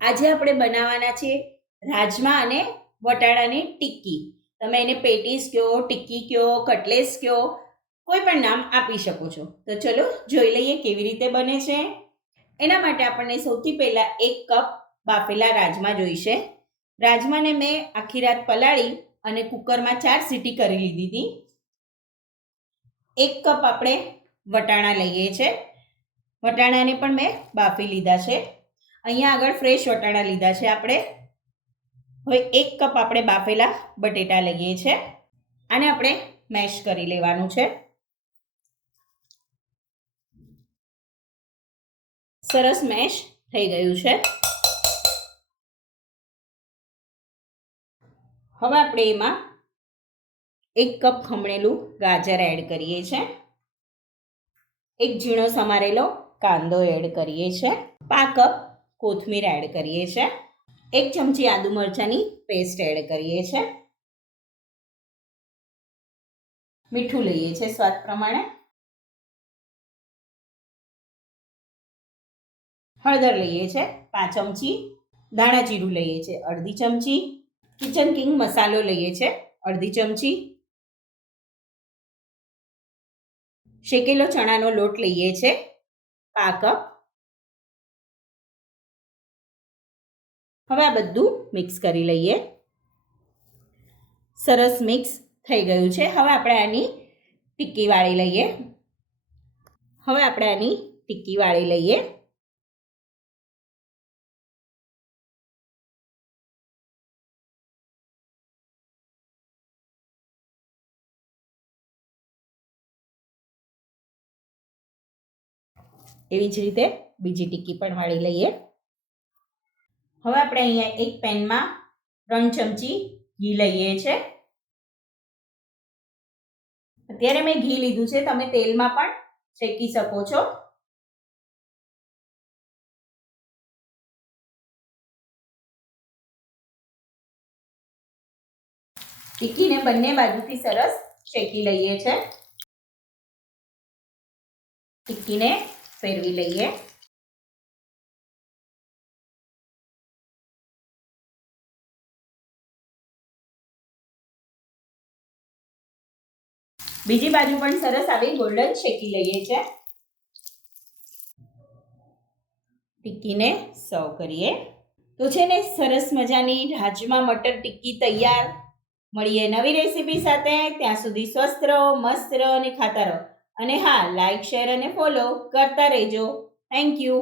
આજે આપણે બનાવવાના છે રાજમા અને વટાણાની ટિક્કી. તમે એને પેટીસ કહો, ટિક્કી કહો, કટલેસ કહો, કોઈ પણ નામ આપી શકો છો. તો ચલો જોઈ લઈએ કેવી રીતે બને છે. એના માટે આપણને સૌથી પહેલાં 1 કપ બાફેલા રાજમા જોઈશે. રાજમાને મેં આખી રાત પલાળી અને કુકરમાં 4 સીટી કરી લીધી હતી. 1 કપ આપણે વટાણા લઈએ છે. વટાણાને પણ મેં બાફી લીધા છે. અહીંયા આગળ ફ્રેશ વટાણા લીધા છે આપણે. હવે 1 કપ આપણે બાફેલા બટેટા લઈએ છે. આને આપણે મેશ કરી લેવાનું છે. સરસ મેશ થઈ ગયું છે. હવે આપણે એમાં 1 કપ ખમણેલું ગાજર એડ કરીએ છે. 1 ઝીણો સમારેલો કાંદો એડ કરીએ છે. 1/2 કપ કોથમીર એડ કરીએ છે. 1 ચમચી આદુ મરચાંની પેસ્ટ એડ કરીએ છે. મીઠું લઈએ છે સ્વાદ પ્રમાણે. હળદર લઈએ છે 5 ચમચી. ધાણા જીરું લઈએ છે 1/2 ચમચી. કિચન કિંગ મસાલો લઈએ છે 1/2 ચમચી. શેકેલો ચણાનો લોટ લઈએ છે 1/2 કપ. હવે આ બધું મિક્સ કરી લઈએ. સરસ મિક્સ થઈ ગયું છે. હવે આપણે આની ટિક્કી વાળી લઈએ. એવી જ રીતે બીજી ટિક્કી પણ વાળી લઈએ. હવે આપણે અહીંયા એક પેનમાં 3 ચમચી ઘી લઈએ છે. અત્યારે મેં ઘી લીધું છે, તમે તેલમાં પણ શેકી શકો છો. ટિક્કીને બંને બાજુથી સરસ શેકી લઈએ છે. ટિક્કીને ફેરવી લઈએ. બીજી બાજુ પણ સરસ આવી ગોલ્ડન શેકી લઈએ છે. ટિક્કીને સર્વ કરીએ. તો છે ને સરસ મજાની રાજમા મટર ટિક્કી તૈયાર. મળીએ નવી રેસીપી સાથે. ત્યાં સુધી સ્વસ્થ રહો, મસ્ત રહો અને ખાતા રહો. અને હા, લાઈક, શેર અને ફોલો કરતા રહેજો. Thank you.